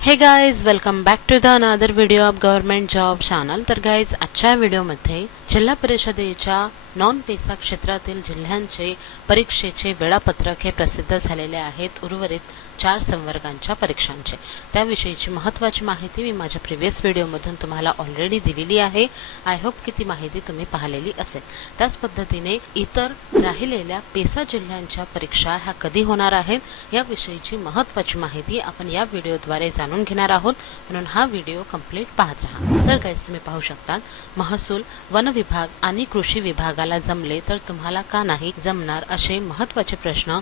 हे guys, welcome back to the another video of government job channel. तर guys, आजच्या व्हिडिओमध्ये जिल्हा परिषदेच्या नॉन पेसा क्षेत्रातील जिल्ह्यांचे परीक्षेचे वेळापत्रक हे प्रसिद्ध झालेले आहेत। उर्वरित 4 संवर्गांच्या परीक्षांचे त्याविषयीची महत्त्वाची माहिती मी माझ्या प्रीवियस व्हिडिओमधून तुम्हाला ऑलरेडी दिलेली आहे। आय होप की ती माहिती तुम्ही पाहिलेली असेल। त्याच पद्धतीने इतर राहिलेल्या पेसा जिल्ह्यांच्या परीक्षा ह्या कधी होणार आहेत याविषयीची महत्त्वाची माहिती आपण या व्हिडिओद्वारे जाणून घेणार आहोत, म्हणून हा व्हिडिओ कंप्लीट पाहत राहा। तर गाइस, तुम्ही पाहू शकता, महसूल, वन विभाग आणि कृषी विभागाला जमले तर तुम्हाला का नाही जमणार असे महत्त्वाचे प्रश्न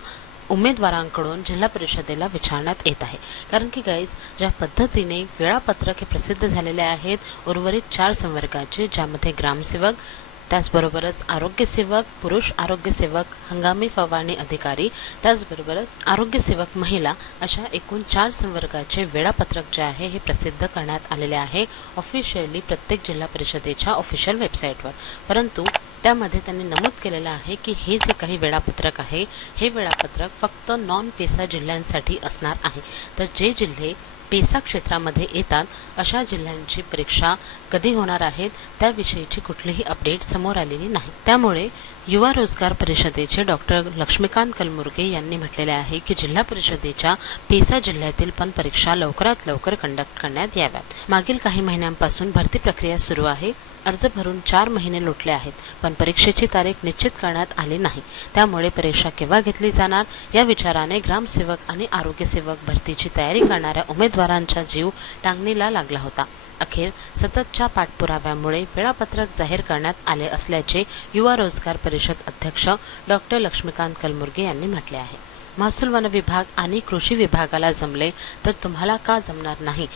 उमेदवारांकडून जिल्हा परिषदेला विचारण्यात येत आहे। कारण की गाइज, ज्या पद्धतीने वेळापत्रक हे प्रसिद्ध झालेले आहेत उर्वरित 4 संवर्गाचे, ज्यामध्ये ग्रामसेवक, त्याचबरोबरच आरोग्यसेवक, पुरुष आरोग्यसेवक, हंगामी फवारणी अधिकारी, त्याचबरोबरच आरोग्यसेवक महिला, अशा एकूण 4 संवर्गाचे वेळापत्रक जे आहे हे प्रसिद्ध करण्यात आलेले आहे ऑफिशियली प्रत्येक जिल्हा परिषदेच्या ऑफिशियल वेबसाईटवर। परंतु त्यामध्ये त्यांनी नमूद केलेलं आहे की हे जे काही वेळापत्रक आहे हे वेळापत्रक फक्त नॉन पेसा जिल्ह्यांसाठी असणार आहे। तर जे जिल्हे पेसा क्षेत्रामध्ये येतात अशा जिल्ह्यांची परीक्षा कधी होणार आहेत त्याविषयीची कुठलीही अपडेट समोर आलेली नाही। त्यामुळे युवा रोजगार परिषदेचे डॉक्टर लक्ष्मीकांत कलमुर्गे यांनी म्हटलेले आहे की जिल्हा परिषदेच्या पेसा जिल्ह्यातील पण परीक्षा लवकरात लवकर कंडक्ट करण्यात याव्यात। मागील काही महिन्यांपासून भरती प्रक्रिया सुरू आहे। अर्ज भरून 4 महिने लोटले आहेत, पण परीक्षेची तारीख निश्चित करण्यात आली नाही। त्यामुळे परीक्षा केव्हा घेतली जाणार या विचाराने ग्रामसेवक आणि आरोग्यसेवक भरतीची तयारी करणाऱ्या उमेदवारांचा जीव टांगणीला लागला होता। अखेर सततच्या पाठपुराव्यामुळे वेळापत्रक जाहीर करण्यात आले असल्याचे युवा रोजगार परिषद अध्यक्ष डॉक्टर लक्ष्मीकांत कलमुर्गे यांनी म्हटले आहे। महसूल, वन विभाग आणि कृषी विभागाला जमले तर तुम्हाला का जमणार नाही?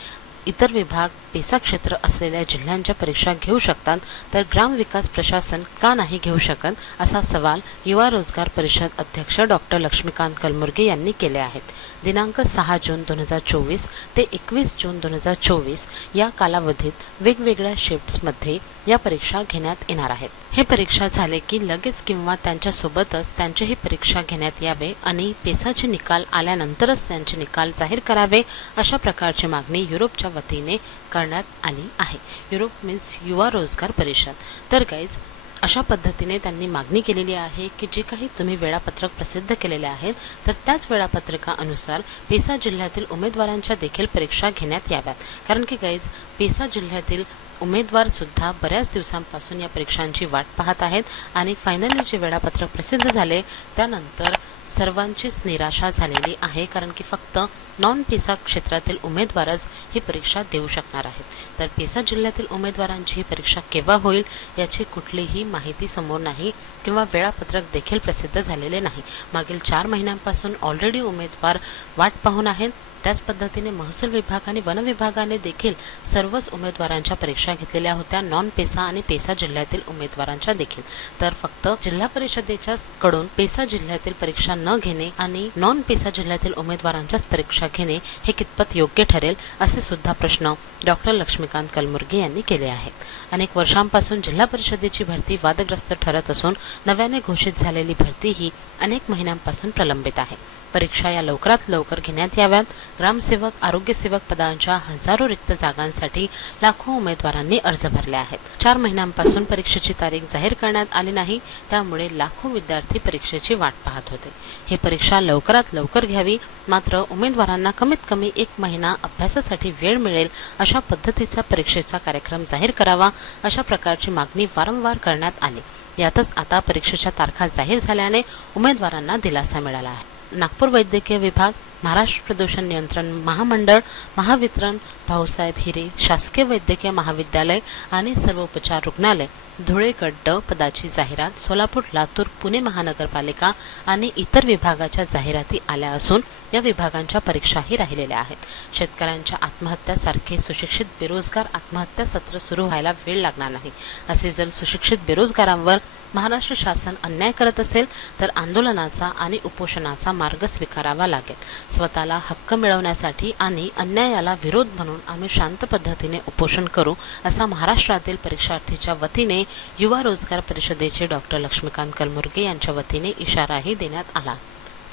इतर विभाग पेसा क्षेत्र असलेल्या जिल्ह्यांच्या परीक्षा घेऊ शकतात, तर ग्रामविकास प्रशासन का नाही घेऊ शकत, असा सवाल युवा रोजगार परिषद अध्यक्ष डॉक्टर लक्ष्मीकांत कलमुर्गे यांनी केले आहेत। दिनांक 6 जून 2024 ते 21 जून 2024 या कालावधीत वेगवेगळ्या शिफ्ट्समध्ये या परीक्षा घेण्यात येणार आहेत। हे परीक्षा झाले की लगेच किंवा त्यांच्यासोबतच त्यांचीही परीक्षा घेण्यात यावे आणि पेसाचे निकाल आल्यानंतरच त्यांचे निकाल जाहीर करावे, अशा प्रकारची मागणी युरोपच्या वतीने करण्यात आली आहे। युरोप मीन्स युवा रोजगार परिषद। तर गाइज, अशा पद्धतीने त्यांनी मागणी केलेली आहे की जे काही तुम्ही वेळापत्रक प्रसिद्ध केलेले आहेत तर त्याच वेळापत्रकानुसार पेसा जिल्ह्यातील उमेदवारांच्या देखील परीक्षा घेण्यात याव्यात। कारण की गाइज, पेसा जिल्ह्यातील उमेदवार सुद्धा बऱ्याच दिवसांपासून या परीक्षांची वाट पाहत आहेत आणि फायनली जे वेळापत्रक प्रसिद्ध झाले त्यानंतर सर्वांचीच निराशा झालेली आहे, कारण की फक्त नॉन पेसा क्षेत्रातील उमेदवारच ही परीक्षा देऊ शकणार आहेत। तर पेसा जिल्ह्यातील उमेदवारांची ही परीक्षा केव्हा होईल याची कुठलीही माहिती समोर नाही किंवा वेळापत्रक देखील प्रसिद्ध झालेले नाही। मागील 4 महिन्यांपासून ऑलरेडी उमेदवार वाट पाहून आहेत। त्याच पद्धतीने महसूल विभाग आणि वन विभागाने देखील सर्वच उमेदवारांच्या परीक्षा घेतलेल्या होत्या, नॉन पेसा आणि पेसा जिल्ह्यातील उमेदवारांच्या देखील। तर फक्त जिल्हा परिषदेच्या कडून पेसा जिल्ह्यातील परीक्षा न घेणे आणि नॉन पेसा जिल्ह्यातील उमेदवारांच्याच परीक्षा घेणे हे कितपत योग्य ठरेल, असे सुद्धा प्रश्न डॉक्टर लक्ष्मीकांत कलमुर्गे यांनी केले आहेत। अनेक वर्षांपासून जिल्हा परिषदेची भरती वादग्रस्त ठरत असून नव्याने घोषित झालेली भरती ही अनेक महिन्यांपासून प्रलंबित आहे। परीक्षा या लवकरात लवकर घेण्यात याव्यात। ग्रामसेवक, आरोग्यसेवक पदांच्या हजारो रिक्त जागांसाठी लाखो उमेदवारांनी अर्ज भरले आहेत। 4 महिन्यांपासून परीक्षेची तारीख जाहीर करण्यात आली नाही, त्यामुळे लाखो विद्यार्थी परीक्षेची वाट पाहत होते। ही परीक्षा लवकरात लवकर घ्यावी, मात्र उमेदवारांना कमीत कमी 1 महिना अभ्यासासाठी वेळ मिळेल अशा पद्धतीचा परीक्षेचा कार्यक्रम जाहीर करावा, अशा प्रकारची मागणी वारंवार करण्यात आली। यातच आता परीक्षेच्या तारखा जाहीर झाल्याने उमेदवारांना दिलासा मिळाला आहे। नागपूर वैद्यकीय विभाग, महाराष्ट्र प्रदूषण नियंत्रण महामंडळ, महावितरण, भाऊसाहेब हिरे शासकीय वैद्यकीय महाविद्यालय आणि सर्वोपचार रुग्णालय, धुळे गट पदाची जाहिरात सोलापूर, लातूर, पुणे महानगरपालिका आणि इतर विभागाच्या जाहिराती आल्या असून या विभागांच्या परीक्षाही राहिलेल्या आहेत। शेतकऱ्यांच्या आत्महत्यासारखे सुशिक्षित बेरोजगार आत्महत्या सत्र सुरू व्हायला वेळ लागणार नाही। असे जर सुशिक्षित बेरोजगारांवर महाराष्ट्र शासन अन्याय करत असेल तर आंदोलनाचा आणि उपोषणाचा मार्ग स्वीकारावा लागेल। स्वतःला हक्क मिळवण्यासाठी आणि अन्यायाला विरोध म्हणून आम्ही शांत पद्धतीने उपोषण करू, असा महाराष्ट्रातील परीक्षार्थीच्या वतीने युवा रोजगार परिषदेचे डॉक्टर लक्ष्मीकांत कलमुर्गे यांच्या वतीने इशाराही देण्यात आला।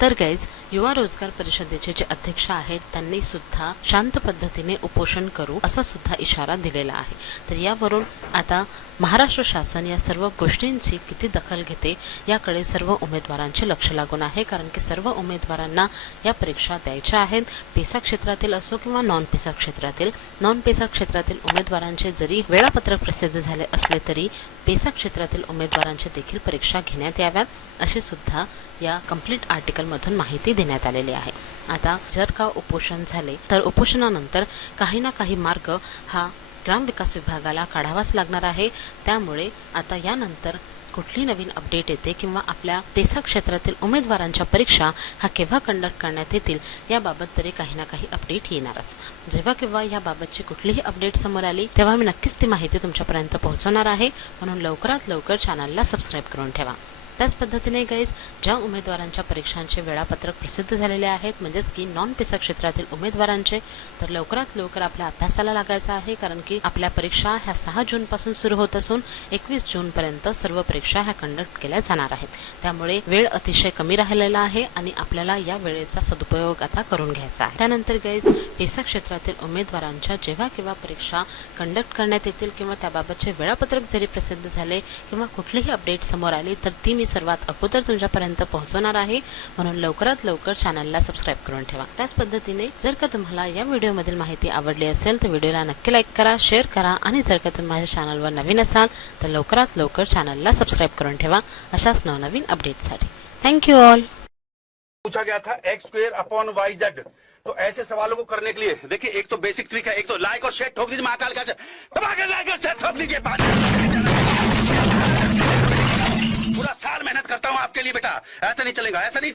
तर गाईज युवा रोजगार परिषदेचे जे अध्यक्ष आहेत त्यांनी सुद्धा शांत पद्धतीने उपोषण करू असा सुद्धा इशारा दिलेला आहे. तर यावरून आता महाराष्ट्र शासन या सर्व गोष्टींची किती दखल घेते याकडे सर्व उमेदवारांचे लक्ष लागून आहे. कारण की सर्व उमेदवारांना या परीक्षा द्यायच्या आहेत, पेसा क्षेत्रातील असो किंवा नॉन पेसा क्षेत्रातील. नॉन पेसा क्षेत्रातील उमेदवारांचे जरी वेळापत्रक प्रसिद्ध झाले असले तरी पेसा क्षेत्रातील उमेदवारांचे देखील परीक्षा घेण्यात याव्यात असे सुद्धा या कंप्लीट आर्टिकलमधून माहिती देण्यात आलेली आहे. आता जर का उपोषण झाले तर उपोषणानंतर काही ना काही मार्ग हा ग्रामविकास विभागाला काढावाच लागणार आहे. त्यामुळे आता यानंतर कुठली नवीन अपडेट येते किंवा आपल्या पेसा क्षेत्रातील उमेदवारांच्या परीक्षा हा केव्हा कंडक्ट करण्यात येतील याबाबत तरी काही ना काही अपडेट येणारच. जेव्हा केव्हा याबाबतची कुठलीही अपडेट समोर आली तेव्हा मी नक्कीच ती माहिती तुमच्यापर्यंत पोहोचवणार आहे. म्हणून लवकरात लवकर चॅनलला सबस्क्राईब करून ठेवा. त्याच पद्धतीने गाईज ज्या उमेदवारांच्या परीक्षांचे वेळापत्रक प्रसिद्ध झालेले आहेत म्हणजेच की नॉन पेसा क्षेत्रातील उमेदवारांचे, तर लवकरात लवकर आपल्या अभ्यासाला लागायचं आहे. कारण की आपल्या परीक्षा ह्या 6 जूनपासून सुरू होत असून 21 जूनपर्यंत सर्व परीक्षा ह्या कंडक्ट केल्या जाणार आहेत. त्यामुळे वेळ अतिशय कमी राहिलेला आहे आणि आपल्याला या वेळेचा सदुपयोग आता करून घ्यायचा आहे. त्यानंतर गाईज पेसा क्षेत्रातील उमेदवारांच्या जेव्हा केव्हा परीक्षा कंडक्ट करण्यात येतील किंवा त्याबाबतचे वेळापत्रक जरी प्रसिद्ध झाले किंवा कुठलीही अपडेट समोर आली तर ती मी सर्वात अगोदर तुमच्यापर्यंत पोहोचवणार आहे. म्हणून लवकरात लवकर चॅनलला सबस्क्राईब करून ठेवा. त्याच पद्धतीने जर का तुम्हाला या व्हिडिओमधील माहिती आवडली असेल तर व्हिडिओला नक्की लाईक करा, शेअर करा आणि जर का तुम्ही माझ्या चॅनलवर नवीन असाल तर लवकरात लवकर चॅनलला सबस्क्राईब करून ठेवा अशाच नवनवीन अपडेटसाठी. Thank you all. पूछा गया था X square upon Y Z. तो ऐसे सवालों को करने के लिए देखिए एक तो बेसिक ट्रिक है, एक तो लाइक और शेयर ठोक दीजिए, महाकाल का दबा के लाइक और शेयर ठोक दीजिए. पूरा साल मेहनत करता हूं आपके लिए बेटा, ऐसा नहीं चलेगा, ऐसा नहीं.